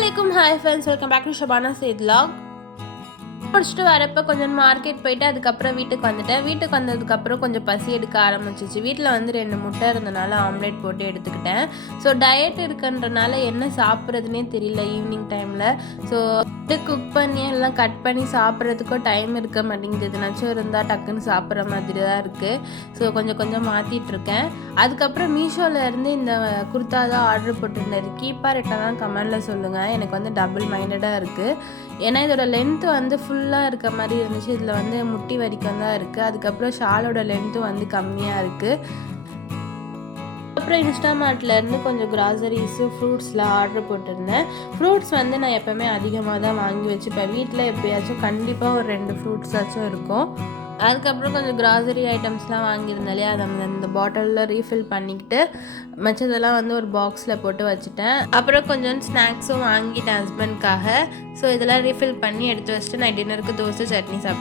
Assalamualaikum, hi friends, welcome back to Shabana Said Vlog. முடிச்சுட்டு வரப்போ கொஞ்சம் மார்க்கெட் போயிட்டு அதுக்கப்புறம் வீட்டுக்கு வந்துட்டேன். வீட்டுக்கு வந்ததுக்கப்புறம் கொஞ்சம் பசி எடுக்க ஆரம்பிச்சிச்சு. வீட்டில் வந்து 2 முட்டை இருந்தனால ஆம்லேட் போட்டு எடுத்துக்கிட்டேன். ஸோ டயட் இருக்குன்றனால என்ன சாப்பிட்றதுனே தெரியல ஈவினிங் டைமில். ஸோ குக் பண்ணி எல்லாம் கட் பண்ணி சாப்பிட்றதுக்கும் டைம் இருக்க மாட்டேங்குது. எதுனாச்சும் இருந்தால் டக்குன்னு சாப்பிட்ற மாதிரி தான் இருக்குது. ஸோ கொஞ்சம் மாற்றிட்டுருக்கேன். அதுக்கப்புறம் மீஷோலேருந்து இந்த குர்த்தா தான் ஆர்டர் போட்டிருந்தேன். கீப்பா ரிட்டர்னாக கமெண்டில் சொல்லுங்கள். எனக்கு வந்து டபுள் மைண்டடாக இருக்குது. ஏன்னா இதோட லென்த்து வந்து ஃபுல்லாக இருக்க மாதிரி இருந்துச்சு. இதில் வந்து முட்டி வரைக்கும் தான் இருக்குது. அதுக்கப்புறம் ஷாலோட லென்த்தும் வந்து கம்மியாக இருக்குது. அப்புறம் இன்ஸ்டாமார்ட்லேருந்து கொஞ்சம் கிராசரிஸு ஃப்ரூட்ஸ்லாம் ஆர்டர் போட்டிருந்தேன். ஃப்ரூட்ஸ் வந்து நான் எப்போவுமே அதிகமாக தான் வாங்கி வச்சுப்பேன். வீட்டில் எப்போயாச்சும் கண்டிப்பாக ஒரு 2 ஃப்ரூட்ஸாச்சும் இருக்கும். அதுக்கப்புறம் கொஞ்சம் கிராசரி ஐட்டம்ஸ்லாம் வாங்கியிருந்தேன் இல்லையா, அதை இந்த பாட்டிலில் ரீஃபில் பண்ணிக்கிட்டு மற்றதெல்லாம் வந்து ஒரு பாக்ஸில் போட்டு வச்சுட்டேன். அப்புறம் கொஞ்சம் ஸ்நாக்ஸும் வாங்கிட்டேன் ஹஸ்பண்ட்காக. ஸோ இதெல்லாம் ரீஃபில் பண்ணி எடுத்து வச்சுட்டு நான் டின்னருக்கு தோசை சட்னி சாப்பிட்டேன்.